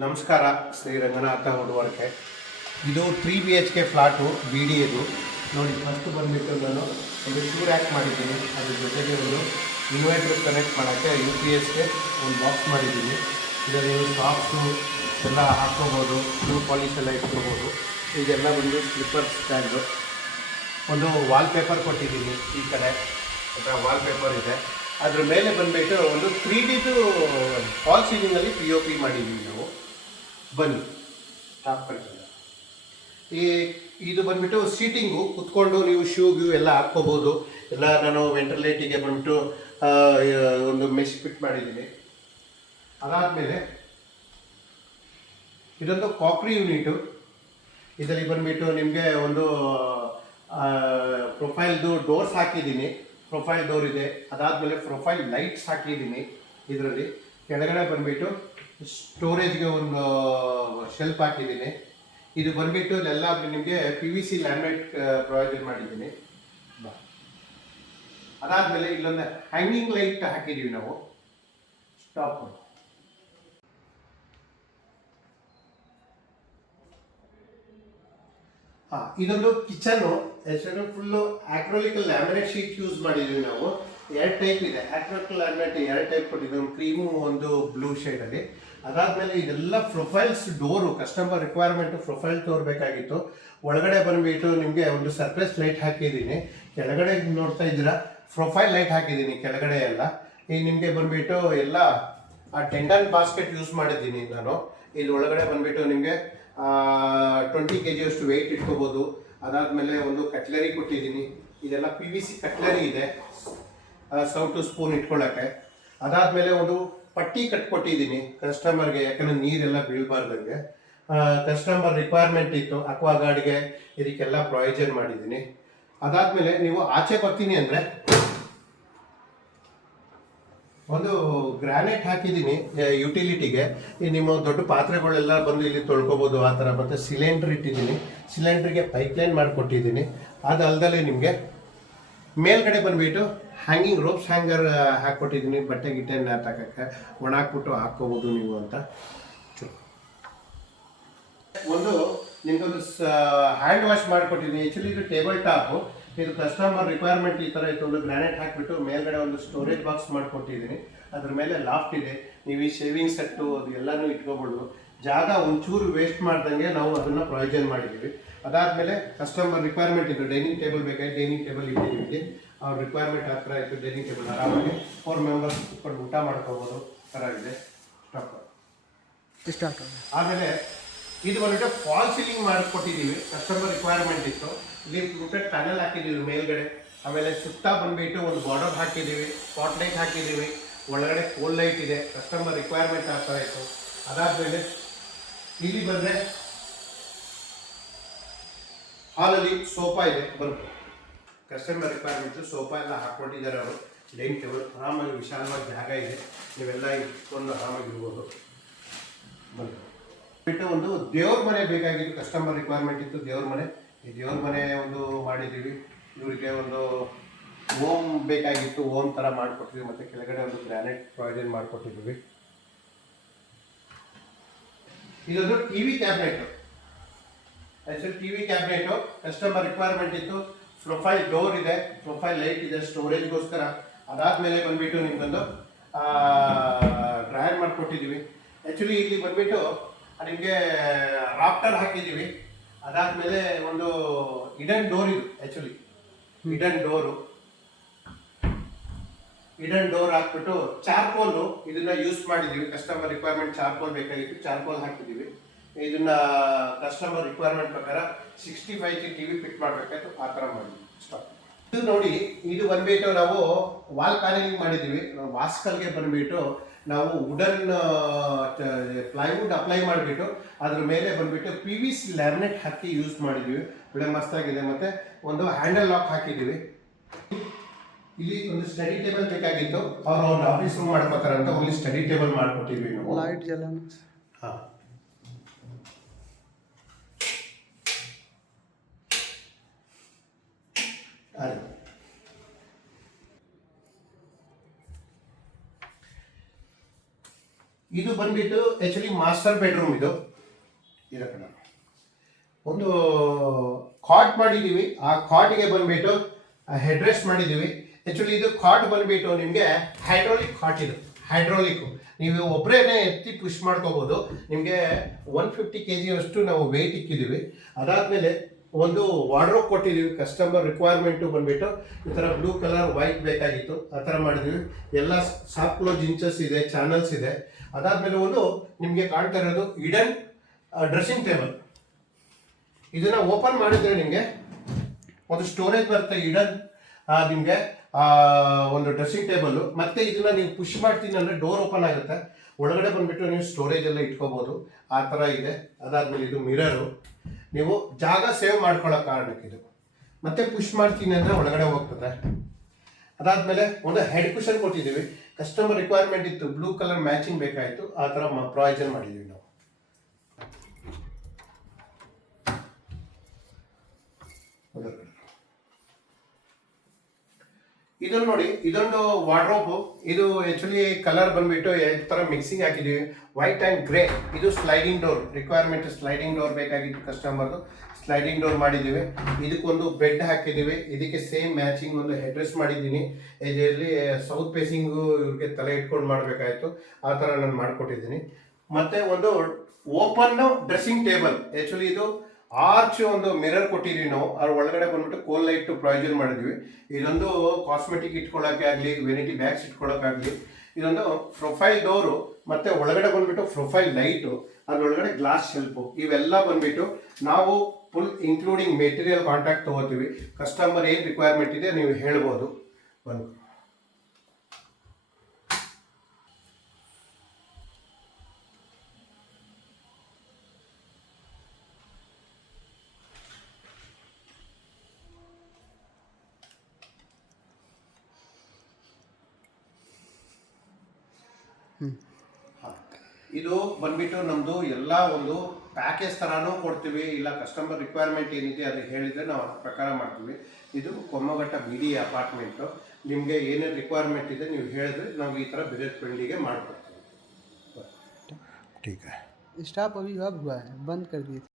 ನಮಸ್ಕಾರ. ಶ್ರೀ ರಂಗನಾಥ ಹುಡುವರ್ಕೆ. ಇದು 3 BHK flat B D ಇದು ನೋಡಿ. ಫಸ್ಟ್ ಬಂದುಬಿಟ್ಟು ನಾನು ಒಂದು ಶೂ ರ್ಯಾಕ್ ಮಾಡಿದ್ದೀನಿ. ಅದ್ರ ಜೊತೆಗೆ ಒಂದು ಇನ್ವರ್ಟರ್ ಕನೆಕ್ಟ್ ಮಾಡೋಕ್ಕೆ UPSಗೆ ಒಂದು ಬಾಕ್ಸ್ ಮಾಡಿದ್ದೀನಿ. ಇದರಲ್ಲಿ ಸಾಕ್ಸು ಎಲ್ಲ ಹಾಕ್ಕೋಬೋದು, ಶೂ ಪಾಲಿಶ್ ಎಲ್ಲ ಇಟ್ಕೋಬೋದು. ಇದೆಲ್ಲ ಬಂದು ಸ್ಲಿಪ್ಪರ್ ಸ್ಟ್ಯಾಂಡು. ಒಂದು ವಾಲ್ಪೇಪರ್ ಕೊಟ್ಟಿದ್ದೀನಿ. ಈ ಕಡೆ ವಾಲ್ಪೇಪರ್ ಇದೆ. ಅದ್ರ ಮೇಲೆ ಬಂದುಬಿಟ್ಟು ಒಂದು 3Dದು ಫಾಲ್ ಸೀಲಿಂಗಲ್ಲಿ POP ಮಾಡಿದ್ದೀವಿ ನಾವು. ಬನ್ನಿ ಟಾಪ್ ಕಟ್ಟಿಲ್ಲ. ಇದು ಬಂದುಬಿಟ್ಟು ಸೀಟಿಂಗು, ಕುತ್ಕೊಂಡು ನೀವು ಶೂಗೂ ಎಲ್ಲ ಹಾಕ್ಕೋಬೋದು. ಎಲ್ಲ ನಾನು ವೆಂಟಿಲೇಟಿಗೆ ಬಂದುಬಿಟ್ಟು ಒಂದು ಮೆಶ್ ಫಿಟ್ ಮಾಡಿದ್ದೀನಿ. ಅದಾದಮೇಲೆ ಇದೊಂದು ಕಾಕ್ರಿ ಯೂನಿಟು. ಇದರಲ್ಲಿ ಬಂದುಬಿಟ್ಟು ನಿಮಗೆ ಒಂದು ಪ್ರೊಫೈಲ್ದು ಡೋರ್ಸ್ ಹಾಕಿದ್ದೀನಿ. ಪ್ರೊಫೈಲ್ ಡೋರ್ ಇದೆ. ಅದಾದಮೇಲೆ ಪ್ರೊಫೈಲ್ ಲೈಟ್ಸ್ ಹಾಕಿದ್ದೀನಿ. ಇದರಲ್ಲಿ ಕೆಳಗಡೆ ಬಂದುಬಿಟ್ಟು ಸ್ಟೋರೇಜ್ಗೆ ಒಂದು ಶೆಲ್ಫ್ ಹಾಕಿದ್ದೀನಿ. ಇದು ಬಂದುಬಿಟ್ಟು ಎಲ್ಲ ನಿಮಗೆ PVC ಲ್ಯಾಮಿನೇಟ್ ಪ್ರೊವೈಡ್ ಮಾಡಿದ್ದೀನಿ. ಅದಾದಮೇಲೆ ಇಲ್ಲೊಂದು ಹ್ಯಾಂಗಿಂಗ್ ಲೈಟ್ ಹಾಕಿದ್ದೀವಿ ನಾವು. ಸ್ಟಾಪ್. ಇದೊಂದು ಕಿಚನ್ನು. ಹೆಸರು ಫುಲ್ಲು ಆಕ್ರೋಲಿಕಲ್ ಲ್ಯಾಮಿನೇಟ್ ಶೀಟ್ ಯೂಸ್ ಮಾಡಿದ್ದೀವಿ ನಾವು. 2 ಟೈಪ್ ಇದೆ. ಆಕ್ರೋಲಿಕಲ್ ಲ್ಯಾಮಿನೇಟ್ 2 ಟೈಪ್ ಕೊಟ್ಟಿದ್ದೀವಿ, ಒಂದು ಕ್ರೀಮು ಒಂದು ಬ್ಲೂ ಶೇಡಲ್ಲಿ. ಅದಾದಮೇಲೆ ಇದೆಲ್ಲ profiles door, customer requirement profile door ಬೇಕಾಗಿತ್ತು. ಒಳಗಡೆ ಬಂದುಬಿಟ್ಟು ನಿಮಗೆ ಒಂದು ಸರ್ಪ್ರೈಸ್ ಲೈಟ್ ಹಾಕಿದ್ದೀನಿ. ಕೆಳಗಡೆ ನೋಡ್ತಾ ಇದ್ದೀರಾ, ಪ್ರೊಫೈಲ್ ಲೈಟ್ ಹಾಕಿದ್ದೀನಿ ಕೆಳಗಡೆ ಎಲ್ಲ. ಈಗ ನಿಮಗೆ ಬಂದುಬಿಟ್ಟು ಎಲ್ಲ ಟೆಂಡನ್ ಬಾಸ್ಕೆಟ್ ಯೂಸ್ ಮಾಡಿದ್ದೀನಿ ನಾನು. ಇಲ್ಲಿ ಒಳಗಡೆ ಬಂದುಬಿಟ್ಟು ನಿಮಗೆ 20 kg ಅಷ್ಟು ವೆಯ್ಟ್ ಇಟ್ಕೋಬೋದು. ಅದಾದಮೇಲೆ ಒಂದು ಕಟ್ಲರಿ ಕೊಟ್ಟಿದ್ದೀನಿ. ಇದೆಲ್ಲ PVC ಕಟ್ಲರಿ ಇದೆ, ಸೌಟು ಸ್ಪೂನ್ ಇಟ್ಕೊಳ್ಳೋಕ್ಕೆ. ಅದಾದಮೇಲೆ ಒಂದು ಪಟ್ಟಿ ಕಟ್ಕೊಟ್ಟಿದ್ದೀನಿ ಕಸ್ಟಮರ್ಗೆ, ಯಾಕಂದರೆ ನೀರೆಲ್ಲ ಬೀಳಬಾರ್ದಂಗೆ. ಕಸ್ಟಮರ್ ರಿಕ್ವೈರ್ಮೆಂಟ್ ಇತ್ತು, ಅಕ್ವಾ ಗಾರ್ಡ್ಗೆ ಇದಕ್ಕೆಲ್ಲ ಪ್ರೊವಿಷನ್ ಮಾಡಿದ್ದೀನಿ. ಅದಾದಮೇಲೆ ನೀವು ಆಚೆ ಬರ್ತೀನಿ ಅಂದರೆ ಒಂದು ಗ್ರಾನೈಟ್ ಹಾಕಿದ್ದೀನಿ ಯುಟಿಲಿಟಿಗೆ. ಈ ನಿಮ್ಮ ದೊಡ್ಡ ಪಾತ್ರೆಗಳೆಲ್ಲ ಬಂದು ಇಲ್ಲಿ ತೊಳ್ಕೊಬೋದು ಆ ಥರ. ಮತ್ತು ಸಿಲಿಂಡ್ರ್ ಇಟ್ಟಿದ್ದೀನಿ. ಸಿಲಿಂಡ್ರಿಗೆ ಪೈಪ್ಲೈನ್ ಮಾಡಿಕೊಟ್ಟಿದ್ದೀನಿ. ಅದಲ್ಲದೆ ನಿಮಗೆ ಮೇಲ್ಗಡೆ ಬಂದುಬಿಟ್ಟು ಹ್ಯಾಂಗಿಂಗ್ ರೋಪ್ಸ್ ಹ್ಯಾಂಗರ್ ಹಾಕ್ಕೊಟ್ಟಿದ್ದೀನಿ. ಬಟ್ಟೆ ಗಿಟ್ಟೆ ನೇತಾಕಕ್ಕೆ ಒಣಾಕ್ಬಿಟ್ಟು ಹಾಕ್ಕೋಬೋದು ನೀವು ಅಂತ. ಒಂದು ನಿಮಗೊಂದು ಹ್ಯಾಂಡ್ ವಾಶ್ ಮಾಡಿಕೊಟ್ಟಿದ್ದೀನಿ. ಆ್ಯಕ್ಚುಲಿ ಇದು ಟೇಬಲ್ ಟಾಪು. ಇದು ಕಸ್ಟಮರ್ ರಿಕ್ವೈರ್ಮೆಂಟ್ ಈ ಥರ ಇತ್ತು. ಒಂದು ಗ್ರಾನೈಟ್ ಹಾಕಿಬಿಟ್ಟು ಮೇಲ್ಗಡೆ ಒಂದು ಸ್ಟೋರೇಜ್ ಬಾಕ್ಸ್ ಮಾಡಿಕೊಟ್ಟಿದ್ದೀನಿ. ಅದ್ರ ಮೇಲೆ ಲಾಫ್ಟ್ ಇದೆ. ನೀವು ಈ ಶೇವಿಂಗ್ ಸೆಟ್ಟು ಅದು ಎಲ್ಲನೂ ಇಟ್ಕೊಬೋದು. ಜಾಗ ಒಂಚೂರು ವೇಸ್ಟ್ ಮಾಡ್ದಂಗೆ ನಾವು ಅದನ್ನು ಪ್ರೊವಿಷನ್ ಮಾಡಿದ್ದೀವಿ. ಅದಾದಮೇಲೆ ಕಸ್ಟಮರ್ ರಿಕ್ವೈರ್ಮೆಂಟ್ ಇತ್ತು, ಡೈನಿಂಗ್ ಟೇಬಲ್ ಬೇಕಾಗಿ ಡೈನಿಂಗ್ ಟೇಬಲ್ ಇಟ್ಟಿದ್ದೀವಿ. ಅವ್ರ ರಿಕ್ವೈರ್ಮೆಂಟ್ ಆ ಥರ ಇತ್ತು. ಡೈನಿಂಗ್ ಟೇಬಲ್ ಆರಾಮಾಗಿ 4 ಮೆಂಬರ್ಸ್ ಕುತ್ಕೊಂಡು ಊಟ ಮಾಡ್ಕೋಬೋದು ಥರ ಇದೆ. ಸ್ಟಾಪ್. ಆಮೇಲೆ ಇದು ಬಂದ್ಬಿಟ್ಟು ಫಾಲ್ ಸೀಲಿಂಗ್ ಮಾಡಿಕೊಟ್ಟಿದ್ದೀವಿ. ಕಸ್ಟಮರ್ ರಿಕ್ವೈರ್ಮೆಂಟ್ ಇತ್ತು. ಇಲ್ಲಿ ರೂಟೆಡ್ ಪ್ಯಾನಲ್ ಹಾಕಿದ್ದೀವಿ ಮೇಲ್ಗಡೆ. ಆಮೇಲೆ ಸುತ್ತ ಬಂದುಬಿಟ್ಟು ಒಂದು ಬಾರ್ಡರ್ ಹಾಕಿದ್ದೀವಿ, ಸ್ಪಾಟ್ ಲೈಟ್ ಹಾಕಿದ್ದೀವಿ. ಒಳಗಡೆ ಕೋಲ್ ಲೈಟ್ ಇದೆ. ಕಸ್ಟಮರ್ ರಿಕ್ವೈರ್ಮೆಂಟ್ ಆ ಥರ ಇತ್ತು. ಅದಾದಮೇಲೆ ಇಲ್ಲಿ ಬಂದರೆ ಹಾಲಲ್ಲಿ ಸೋಫಾ ಇದೆ. ಬರುತ್ತೆ ಕಸ್ಟಮರ್ ರಿಕ್ವೈರ್ಮೆಂಟು. ಸೋಫಾ ಎಲ್ಲ ಹಾಕ್ಕೊಟ್ಟಿದ್ದಾರೆ ಅವರು. ಡೈನಿಂಗ್ ಟೇಬಲ್ ಆರಾಮಾಗಿ ವಿಶಾಲವಾಗಿ ಜಾಗ ಇದೆ. ನೀವೆಲ್ಲ ಇಟ್ಕೊಂಡು ಆರಾಮಾಗಿರ್ಬೋದು. ಬಿಟ್ಟು ಒಂದು ದೇವ್ರ ಮನೆ ಬೇಕಾಗಿತ್ತು, ಕಸ್ಟಮರ್ ರಿಕ್ವೈರ್ಮೆಂಟ್ ಇತ್ತು. ದೇವ್ರ ಮನೆ, ಈ ದೇವ್ರ ಮನೆ ಒಂದು ಮಾಡಿದ್ದೀವಿ. ಇವರಿಗೆ ಒಂದು ಓಮ್ ಬೇಕಾಗಿತ್ತು, ಓಮ್ ಥರ ಮಾಡಿಕೊಟ್ಟಿದ್ವಿ. ಮತ್ತು ಕೆಳಗಡೆ ಒಂದು ಗ್ರಾನೈಟ್ ಪ್ರೊವಿಷನ್ ಮಾಡಿಕೊಟ್ಟಿದ್ದೀವಿ. ಇದೊಂದು TV cabinet. Actually TV cabinet customer requirement ಇತ್ತು. ಪ್ರೊಫೈಲ್ ಡೋರ್ ಇದೆ, ಪ್ರೊಫೈಲ್ ಲೈಟ್ ಇದೆ ಸ್ಟೋರೇಜ್ಗೋಸ್ಕರ. ಅದಾದಮೇಲೆ ಬಂದುಬಿಟ್ಟು ನಿಮ್ಗೊಂದು ಡ್ರಾಯರ್ ಮಾಡಿಕೊಟ್ಟಿದ್ದೀವಿ. ಆ್ಯಕ್ಚುಲಿ ಇಲ್ಲಿ ಬಂದುಬಿಟ್ಟು ನಿಮಗೆ ರಾಫ್ಟರ್ ಹಾಕಿದ್ದೀವಿ. ಅದಾದಮೇಲೆ ಒಂದು ಇಡನ್ ಡೋರ್ ಇದು. ಆ್ಯಕ್ಚುಲಿ ಇಡನ್ ಡೋರ್ ಹಾಕ್ಬಿಟ್ಟು ಚಾರ್ಕೋಲು ಇದನ್ನು ಯೂಸ್ ಮಾಡಿದ್ದೀವಿ. ಕಸ್ಟಮರ್ ರಿಕ್ವೈರ್ಮೆಂಟ್ ಚಾರ್ಕೋಲ್ ಬೇಕಾಗಿತ್ತು, ಚಾರ್ಕೋಲ್ ಹಾಕಿದ್ದೀವಿ. ಇದನ್ನು ಕಸ್ಟಮರ್ ರಿಕ್ವೈರ್ಮೆಂಟ್ ಪ್ರಕಾರ 65 TV ಫಿಟ್ ಮಾಡಬೇಕಾಯ್ತು, ಆ ಥರ ಮಾಡಿದ್ವಿ. ಸ್ಟಾಪ್. ಇದು ನೋಡಿ, ಇದು ಬಂದುಬಿಟ್ಟು ನಾವು ವಾಲ್ ಪ್ಯಾನೆಲಿಂಗ್ ಮಾಡಿದ್ದೀವಿ. ವಾಸ್ಕಲ್ಗೆ ಬಂದುಬಿಟ್ಟು ನಾವು ವುಡನ್ ಪ್ಲೈವುಡ್ ಅಪ್ಲೈ ಮಾಡಿಬಿಟ್ಟು ಅದ್ರ ಮೇಲೆ ಬಂದುಬಿಟ್ಟು PVC ಲ್ಯಾಮಿನೇಟ್ ಹಾಕಿ ಯೂಸ್ ಮಾಡಿದ್ದೀವಿ. ಒಳ್ಳೆ ಮಸ್ತಾಗಿದೆ. ಮತ್ತು ಒಂದು ಹ್ಯಾಂಡಲ್ ಲಾಕ್ ಹಾಕಿದ್ದೀವಿ. ಇಲ್ಲಿ ಒಂದು ಸ್ಟಡಿ ಟೇಬಲ್ ಬೇಕಾಗಿತ್ತು. ಅವರು ಒಂದು ಆಫೀಸ್ ರೂಮ್ ಮಾಡ್ಕೋತಾರೆ ಅಂತ ಒಂದು ಸ್ಟಡಿ ಟೇಬಲ್ ಮಾಡಿಕೊಟ್ಟಿದ್ವಿ ನಾವು. ಲೈಟ್ ಜಲ. ಹಾಂ, ಅದೇ ಇದು ಬಂದ್ಬಿಟ್ಟು ಆ್ಯಕ್ಚುಲಿ ಮಾಸ್ಟರ್ ಬೆಡ್ರೂಮ್ ಇದು ಇದರ ಕಡೆ ಒಂದು ಕಾಟ್ ಮಾಡಿದ್ದೀವಿ. ಆ ಕಾಟಿಗೆ ಬಂದ್ಬಿಟ್ಟು ಹೆಡ್ ರೆಸ್ಟ್ ಮಾಡಿದ್ದೀವಿ. ಆ್ಯಕ್ಚುಲಿ ಇದು ಕಾಟ್ ಬಂದ್ಬಿಟ್ಟು ನಿಮಗೆ ಹೈಡ್ರೋಲಿಕ್ ಕಾಟ್ ಇದು ಹೈಡ್ರೋಲಿಕ್ಕು. ನೀವು ಒಬ್ಬರೇ ಎತ್ತಿ ಪುಷ್ ಮಾಡ್ಕೋಬೋದು. ನಿಮಗೆ 150 kg ಅಷ್ಟು ನಾವು ವೆಯ್ಟ್ ಇಕ್ಕಿದ್ದೀವಿ. ಅದಾದಮೇಲೆ ಒಂದು ವಾರ್ಡ್ರೋಬ್ ಕೊಟ್ಟಿದ್ದೀವಿ. ಕಸ್ಟಮರ್ ರಿಕ್ವೈರ್ಮೆಂಟು ಬಂದ್ಬಿಟ್ಟು ಈ ಥರ ಬ್ಲೂ ಕಲರ್ ವೈಟ್ ಬೇಕಾಗಿತ್ತು, ಆ ಥರ ಮಾಡಿದ್ದೀವಿ. ಎಲ್ಲ ಸಾಫ್ಟ್ ಕ್ಲೋಸ್ ಇಂಚಸ್ ಇದೆ, ಚಾನಲ್ಸ್ ಇದೆ. ಅದಾದಮೇಲೆ ಒಂದು ನಿಮಗೆ ಕಾಣ್ತಾ ಇರೋದು ಇಡನ್ ಡ್ರೆಸ್ಸಿಂಗ್ ಟೇಬಲ್. ಇದನ್ನು ಓಪನ್ ಮಾಡಿದರೆ ನಿಮಗೆ ಒಂದು ಸ್ಟೋರೇಜ್ ಬರುತ್ತೆ ಇಡನ್ ನಿಮಗೆ ಒಂದು ಡ್ರೆಸ್ಸಿಂಗ್ ಟೇಬಲ್ಲು. ಮತ್ತು ಇದನ್ನು ನೀವು ಪುಷ್ ಮಾಡ್ತೀನಿ ಅಂದರೆ ಡೋರ್ ಓಪನ್ ಆಗುತ್ತೆ. ಒಳಗಡೆ ಬಂದುಬಿಟ್ಟು ನೀವು ಸ್ಟೋರೇಜ್ ಎಲ್ಲ ಇಟ್ಕೋಬೋದು, ಆ ಥರ ಇದೆ. ಅದಾದಮೇಲೆ ಇದು ಮಿರರು, ನೀವು ಜಾಗ ಸೇವ್ ಮಾಡ್ಕೊಳ್ಳೋ ಕಾರಣಕ್ಕೆ ಇದು. ಮತ್ತೆ ಪುಷ್ ಮಾಡ್ತೀನಿ ಅಂದರೆ ಒಳಗಡೆ ಹೋಗ್ತದೆ. ಅದಾದಮೇಲೆ ಒಂದು ಹೆಡ್ ಕುಷನ್ ಕೊಟ್ಟಿದ್ದೀವಿ. ಕಸ್ಟಮರ್ ರಿಕ್ವೈರ್ಮೆಂಟ್ ಇತ್ತು, ಬ್ಲೂ ಕಲರ್ ಮ್ಯಾಚಿಂಗ್ ಬೇಕಾಯಿತು, ಆ ಥರ ಪ್ರೊವಿಷನ್ ಮಾಡಿದ್ದೀವಿ ನಾವು. ಇದನ್ನು ನೋಡಿ, ಇದೊಂದು ವಾರ್ಡ್ರೋಬು. ಇದು ಆ್ಯಕ್ಚುಲಿ ಕಲರ್ ಬಂದುಬಿಟ್ಟು ಎರಡು ಥರ ಮಿಕ್ಸಿಂಗ್ ಹಾಕಿದ್ದೀವಿ, ವೈಟ್ ಆ್ಯಂಡ್ ಗ್ರೇ. ಇದು sliding door requirement, sliding door ಬೇಕಾಗಿತ್ತು ಕಸ್ಟಮರ್ದು, ಸ್ಲೈಡಿಂಗ್ ಡೋರ್ ಮಾಡಿದ್ದೀವಿ. ಇದಕ್ಕೊಂದು ಬೆಡ್ ಹಾಕಿದ್ದೀವಿ. ಇದಕ್ಕೆ ಸೇಮ್ ಮ್ಯಾಚಿಂಗ್ ಒಂದು ಹೆಡ್ ರೆಸ್ಟ್ ಮಾಡಿದ್ದೀನಿ. ಇದರಲ್ಲಿ ಸೌತ್ ಫೇಸಿಂಗು ಇವ್ರಿಗೆ ತಲೆ ಇಟ್ಕೊಂಡು ಮಾಡಬೇಕಾಯಿತು, ಆ ಥರ ನಾನು ಮಾಡಿಕೊಟ್ಟಿದ್ದೀನಿ. ಮತ್ತು ಒಂದು ಓಪನ್ ಡ್ರೆಸ್ಸಿಂಗ್ ಟೇಬಲ್. ಆ್ಯಕ್ಚುಲಿ ಇದು ಆರ್ಚ್ ಒಂದು ಮಿರರ್ ಕೊಟ್ಟಿದ್ದೀವಿ ನಾವು. ಅದ್ರ ಒಳಗಡೆ ಬಂದ್ಬಿಟ್ಟು ಕೋಲ್ ಲೈಟ್ ಪ್ರೊವಿಷನ್ ಮಾಡಿದ್ವಿ. ಇದೊಂದು ಕಾಸ್ಮೆಟಿಕ್ ಇಟ್ಕೊಳ್ಳೋಕೆ ಆಗಲಿ, ವೆನಿಟಿ ಬ್ಯಾಗ್ಸ್ ಇಟ್ಕೊಳ್ಳೋಕ್ಕಾಗಲಿ. ಇದೊಂದು ಪ್ರೊಫೈಲ್ ಡೋರು, ಮತ್ತು ಒಳಗಡೆ ಬಂದ್ಬಿಟ್ಟು ಪ್ರೊಫೈಲ್ ಲೈಟು, ಅದರೊಳಗಡೆ ಗ್ಲಾಸ್ ಶೆಲ್ಫು. ಇವೆಲ್ಲ ಬಂದ್ಬಿಟ್ಟು ನಾವು ಫುಲ್ ಇನ್ಕ್ಲೂಡಿಂಗ್ ಮೆಟೀರಿಯಲ್ ಕಾಂಟ್ಯಾಕ್ಟ್ ತೊಗೋತೀವಿ. ಕಸ್ಟಮರ್ ಏನು ರಿಕ್ವೈರ್ಮೆಂಟ್ ಇದೆ ನೀವು ಹೇಳ್ಬೋದು ಬಂದು. ಇದು ಬಂದ್ಬಿಟ್ಟು ನಮ್ಮದು ಎಲ್ಲ ಒಂದು ಪ್ಯಾಕೇಜ್ ಥರನೂ ಕೊಡ್ತೀವಿ. ಇಲ್ಲ ಕಸ್ಟಮರ್ ರಿಕ್ವೈರ್ಮೆಂಟ್ ಏನಿದೆ ಅದು ಹೇಳಿದರೆ ನಾವು ಅದ್ರ ಪ್ರಕಾರ ಮಾಡ್ತೀವಿ. ಇದು ಕೊಮ್ಮಘಟ್ಟ BD ಅಪಾರ್ಟ್ಮೆಂಟು. ನಿಮಗೆ ಏನೇನು ರಿಕ್ವೈರ್ಮೆಂಟ್ ಇದೆ ನೀವು ಹೇಳಿದ್ರೆ ನಾವು ಈ ಥರ ಬಜೆಟ್ ಫ್ರೆಂಡ್ಲಿಗೆ ಮಾಡಿಕೊಡ್ತೀವಿ. ठीक है। स्टाफ अभी अब हुआ है, बंद कर दिए।